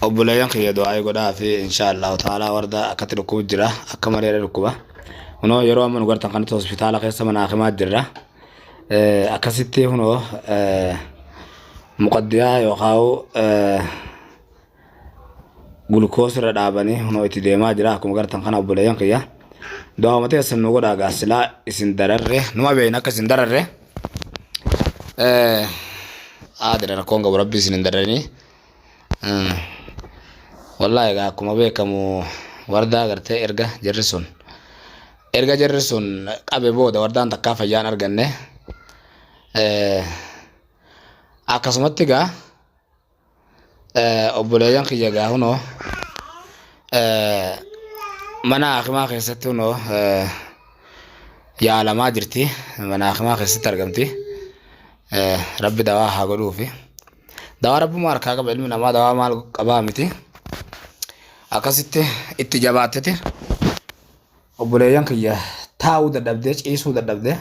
obboleeyyan kiyya du'aa godhaa fi inshallah ta'ala warda akkatti dhukkuu jira akka malee dhukkuba hunoo yeroo amma nu gartan kanatti hospitaala keessa mana hakimaa jirra akkasitti hunoo muqaddiyaa yookaan gulukoos irra dhaabanii hunoo itti deemaa jira akkuma gartan kana obboleeyyan kiyya du'aa matee san nu godhaa gaasilaa isin dararre numa beeyna akka isin dararre aadira rakkoon qabu rabbi isin hin dararanii wallahi ga akkuma beekamu wardaa gartee erga jarri sun qabe booda wardaan takkaa fayyaan arganne akkasumatti gaa obboleeyyan kiyya gaa hunoo mana hakimaa keessatti hunoo yaalamaa jirti mana hakimaa keessatti argamti rabbi dawaa haa godhuufi dawaa rabbuma harkaa qaba ilmi namaa dawaa maal qabaa miti akkasitti itti jabaatteti obboleeyyan kiyya taa'uu dadhabdee ciisuu dadhabdee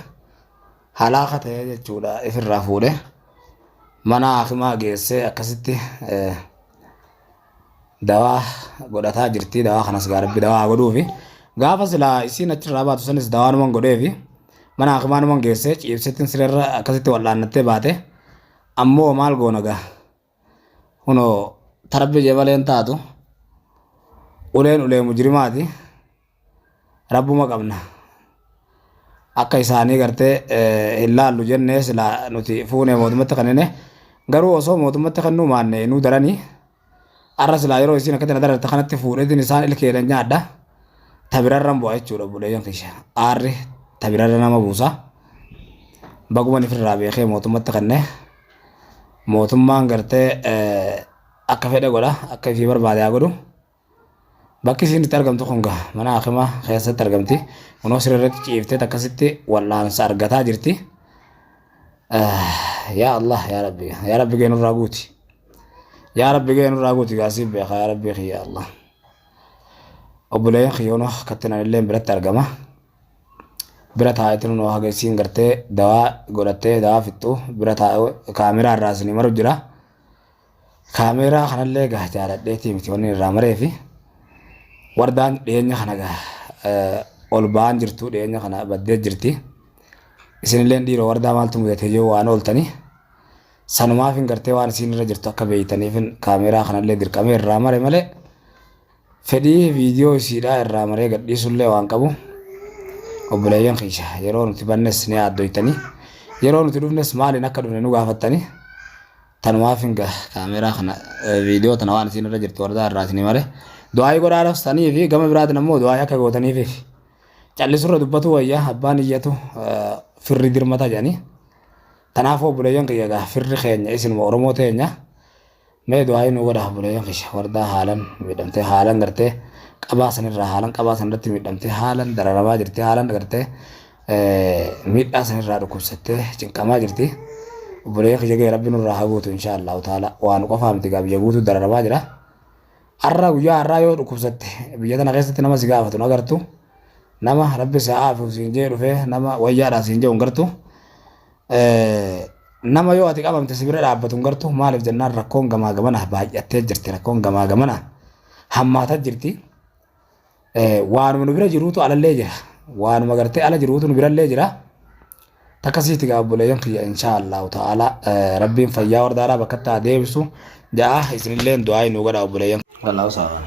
halaaka ta'ee jechuudha ifirraa fuudhee mana hakimaa geessee akkasitti dawaa godhataa jirti dawaa kanas gaa rabbi dawaa godhuufi gaafa silaa isiin achirraa baatu sanis dawaa numan godheefi mana hakimaa numan geessee ciibsettiin sirerra akkasitti wal'aannattee baate ammoo maal goona gaa hunoo tarabbi jebaleen taatu uleen ulee mujrimaati rabbuma qabna akka isaanii gartee hin laallu jennee sila nuti fuunee mootummatti kannine garuu osoo mootummatti kannuu maanne nuu daranii arra silaa yeroo isiin akkatti na dararte kanatti fuudhetiin isaan ilkeedhan nyaadha tabirarran bu'a jechuudha obboleeyyan kiyya aarri tabirarra nama buusa baguma ifirraa beekee mootummatti kanne mootummaan gartee akka fedhe godha akka ifii barbaade haa godhu bakki isiin itti argamtu kun gaa mana hakimaa keessatti argamti kunoo sirriitti ciiftee akkasitti wal'aansa argataa jirti yaa Allah yaa rabbi geenurraa guuti yaa rabbi geenurraa guuti gaasiif beeka yaa rabbi kiyya Allah obboleeyyan kiyyoonoo kattinan illee biratti argama bira taa'eetiin noo haga isiin gartee dawaa godhattee dawaa fixxu bira taa'e kaameraa irraa isinii maru jira kaameraa kanallee gaa jaaladheetii miti wanni irraa mareefi wardaan dhiyeenya kana gaa ol ba'an jirtu dhiyeenya kana baddee jirti isinillee dhiiroo wardaa maaltu mudatee yoo waan ooltanii sanumaaf hin gartee waan isin irra jirtu akka beeytaniif kaameraa kanallee dirqamee irraa mare malee fedhii viidiyoo isiidhaa irraa maree gadhiisullee waan qabu obboleeyyan kiyya yeroo nuti bannes ni aaddoytanii yeroo nuti dhufnes maaliin akka dhufne nu gaafattanii tanumaaf hin kaameraa kana viidiyoo tana waan isin irra jirtu wardaa irraa isinii mare du'aa godhaadhaaf sanii fi gama biraatiin ammoo du'aa akka gootaniif callisurra dubbatu wayyaa abbaan iyyatu firri dirmata jedhanii tanaaf obboleeyyan kiyya gaa firri keenya isinuma oromoo teenya mee du'aa nu godha obboleeyyan kiyya wardaa haalan miidhamtee haalan gartee qabaa sanirraa haalan qabaa sanirratti miidhamtee haalan dararamaa jirti haalan gartee miidhaa sanirraa dhukkubsattee cinqamaa jirti obboleeyyan kiyya gee rabbi nurraa haa guutu inshaallahu taala waan qofaa miti gaa biyya guutuu dararamaa jira arra guyyaa arraa yoo dhukkubsatte biyya tana keessatti nama si gaafatu nu agartu nama rabbi si aafiu siin jee dhufee nama wayyaadhaa siin jee hungartu nama yoo ati qabamte si bira dhaabbatu hungartu maaliif jennaan rakkoon gamaa gamana baay'attee jirti rakkoon gamaa gamana hammaataa jirti waanuma nu bira jiruutu alallee jira waanuma gartee ala jiruutu nu birallee jira takkasiiti gaa obboleeyyan kiyya inshaallahu ta'ala rabbiin fayyaa wardaadhaa bakkatti haa deebisu jaa isinillee du'aa nu godha obboleeyyan wallahu sa'a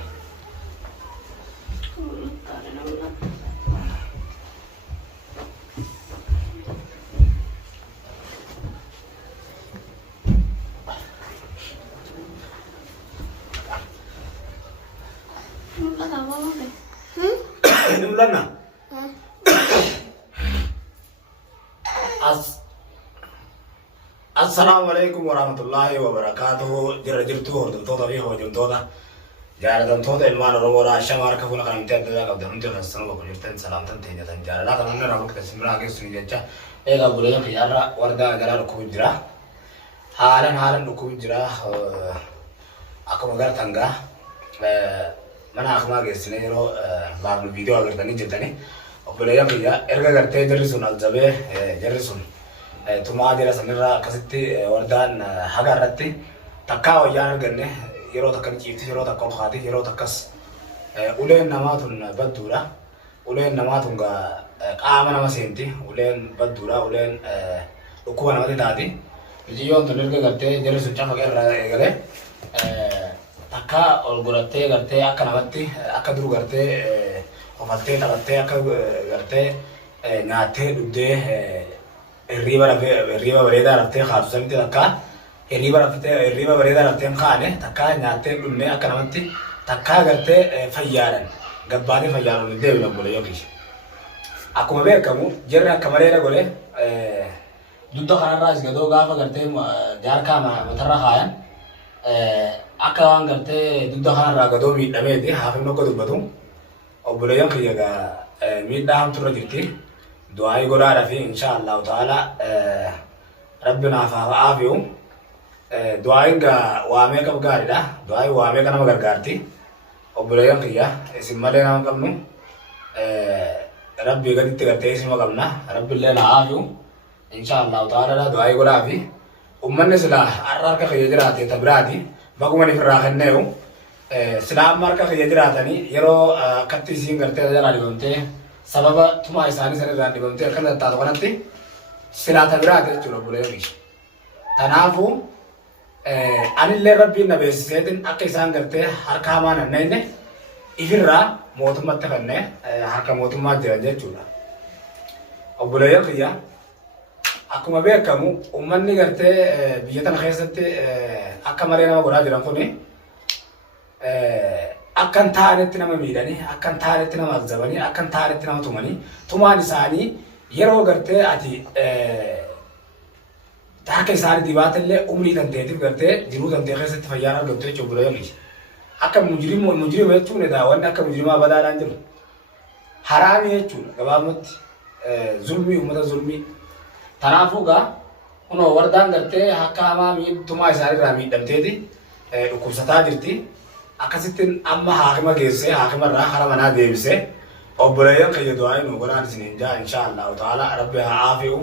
السلام عليكم ورحمة الله وبركاته جرجرتو هردمتوتا في هوجمتوتا جاردمتوتا المان روورا شمار كفونا قرمتين تدا قبل هم جل السنة وكلفتن سلامتن تيجتن جارلا كنا نرامك تسمرا كيس نيجا إيجا بوليا كيارا وردا جرا ركوب حالا ركوب جرا أكو مغار تانغا mana akma geessine yeroo baablu viidiyoo agartanii jirtanii obboleeyyan kiyya erga gartee jarri sun aljabe jarri sun tumaa jira sanirraa akkasitti wardaan haga irratti takkaa wayyaan arganne yeroo takka ciifti yeroo takka ol kaati yeroo takkas uleen namaa tun badduudha. Uleen namaa tun qaama nama seenti. Uleen badduudha. Uleen dhukkuba namatti taati. Biyyoon tun erga gartee jarri sun cafa irraa eegalee takka ol godhattee gartee akka namatti akka duru gartee ofattee taphattee akka gartee nyaattee dhugdee hirriba bareedaa raftee kaatu sanitti takka hirriba bareedaa raftee kaane takka nyaattee dhumne akka namatti takka gartee fayyaadhan gabbaatee fayyaadhan deebiin obbolee yookiin akkuma beekamu jirri akka malee gole dudda kanarraas gadoo gaafa gartee jaarkaa matarra kaayan akka waan gartee dudda kanarraa gadoo miidhameeti haafin akka dubbatu obboleeyyan kiyya miidhaa hamturra jirti. Du'aa godhaadhaa fi inshaallahu ta'ala rabbi naaf haa aafiyu. Du'aan waamee qab gaariidha. Du'aan waamee nama gargaarti. Obboleeyyan kiyya isin malee nama qabnu rabbi gaditti gartee isin qabna. Rabbi illee na aafiyu. Inshaallahu ta'ala du'aa godhaa fi ummanni silaa harka kiyya jiraate tabiraati. Baguma ni firraa kenneewu. Silaa amma harka kiyya jiraatanii yeroo akkatti isiin gartee jalaa dhibamtee sababa tumaa isaanii sanirraan dhibamtee akkana taatu kanatti silaa tabiraate jechuudha obboleeyyan. Kanaafuu anillee rabbiin na beeksiseetiin akka isaan gartee harka hamaa nanneenye ifirraa mootummatti kennee harka mootummaa jiran jechuudha. Obboleeyyan kiyya akkuma beekamu ummanni gartee biyya tana keessatti akka malee nama godhaa jiran kuni akkan taanetti nama miidhanii akkan taanetti nama azabanii akkan taanetti nama tumanii tumaan isaanii yeroo gartee ati harka isaanii dibaatillee umrii tanteetiif gartee jiruu tantee keessatti fayyaan argattu jechuudha obboleeyyan. Akka mujrima jechuun wanni akka mujrimaa badaadhaan jiru haraami jechuudha gabaabumatti zulmii uummata zulmii. Kanaafuu kunoo wardaan gartee akka hamaa tumaa isaaniirraa miidhamteeti dhukkubsataa jirti. Akkasittiin amma haakima geessee haakimarraa hara manaa deebisee obboleeyyan kiyya du'aa nu godhaan isiniin jaa inshaallahu ta'ala rabbi haa aafiyu.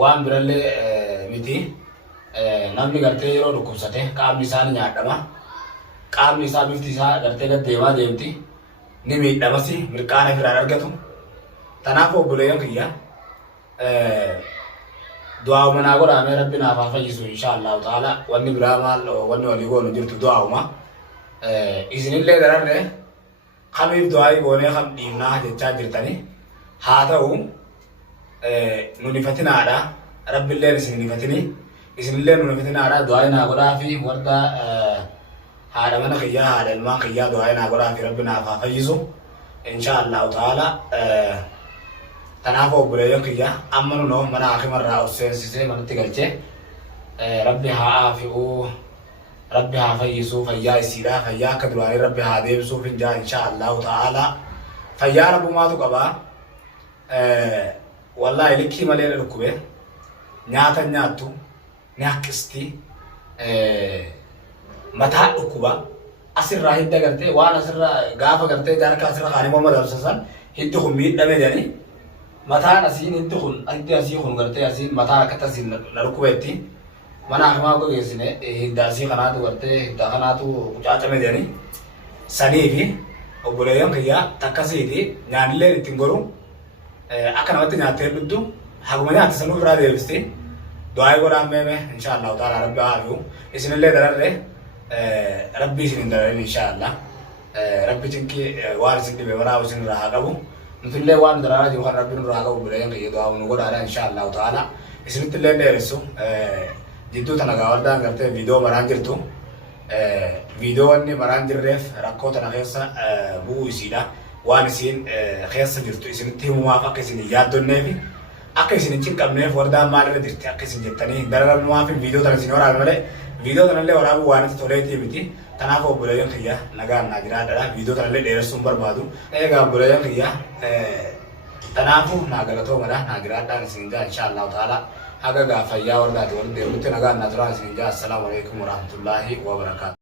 Waan birallee miti namni gartee yeroo dhukkubsate qaamni isaa ni nyaadhama. Qaamni isaa bifti isaa gartee gad deemaa deemti ni miidhamas mirqaana firaan argatu. Kanaafuu obboleeyyan kiyya du'aa manaa godhaamee rabbi naaf haa fayyisu inshaallahu ta'ala. Wanni biraa maal wanni walii goonu jirtu du'aa'uma. Isinillee dararree kamiif du'aa goonee kam dhiibnaa jechaa jirtanii haa ta'u nu nifatinaadha. Rabbillee isin nifatini isinillee nu nifatinaadha. Du'aa naa godhaa fi warda haadha mana kiyyaa haadha ilmaan kiyyaa du'aa naa godhaa fi rabbi naaf haa fayyisu inshaallahu ta'ala. Kanaafuu obboleeyyan kiyya amma nunoo mana haakimarraa of seensisee manatti galchee rabbi haa aafi'u rabbi haa fayyisu fayyaa isiidha. Fayyaa akka duraanii rabbi haa deebisuuf injaa inshaallahu ta'ala. Fayyaa rabbumaatu qabaa. Wallaahi likkii malee dhukkube nyaata nyaattu ni hakkisti mataa dhukkuba asirraa hidda gartee waan asirraa gaafa gartee jaarka asirra kaanii morma dabsasan hiddi kun miidhame jedhanii mataan asiin hiddi asii kun gartee asiin mataa akkatti asiin na dhukkubeetti mana hakimaa gogeessine hidda asii kanaatu gartee hidda kanaatu mucaacame jedhanii sanii fi obboleeyyan kiyyaa takkasiiti nyaanillee ittiin goru akka namatti nyaattee dhuddu haguma nyaatti sanuu biraa deebisti du'aa godhaan meeme inshaallahu ta'ala rabbi aafiyu. Isinillee dararre rabbi isin hin dararin inshaallah. Rabbi cinqii waan isin dhibe maraa isin irraa haa qabu. Nutillee waan dararaa jiru kan rabbi nurraa qabu obboleeyyan kiyya du'aa nu godhaadha inshaallahu ta'ala. Isinittillee dheeressu jidduu tana gaawardaan gartee viidiyoo maraan jirtu. Viidiyoo wanni maraan jirreef rakkoo tana keessa bu'uu isiidha. Waan isin keessa jirtu isinitti himumaaf akka isin yaaddonneefi akka isin hin cinqabneef wardaan maalirra jirti akka isin jettanii dararamumaaf viidiyoo tana isin waraabe malee viidiyoo tanallee waraabuu waan itti toleetii miti. Kanaaf obboleeyyan kiyya nagaan naa jiraadha. Viidiyoo tanallee dheeressuun barbaadu. Egaa obboleeyyan kiyya kanaafuu naa galatoomadha naa jiraadhaan isin jaa inshaallahu ta'ala. Haga fayyaa wardaati walitti deebinutti nagaan naa turaan isin jaa. Assalaamu alaikum warahmatullaahi wabarakaatu.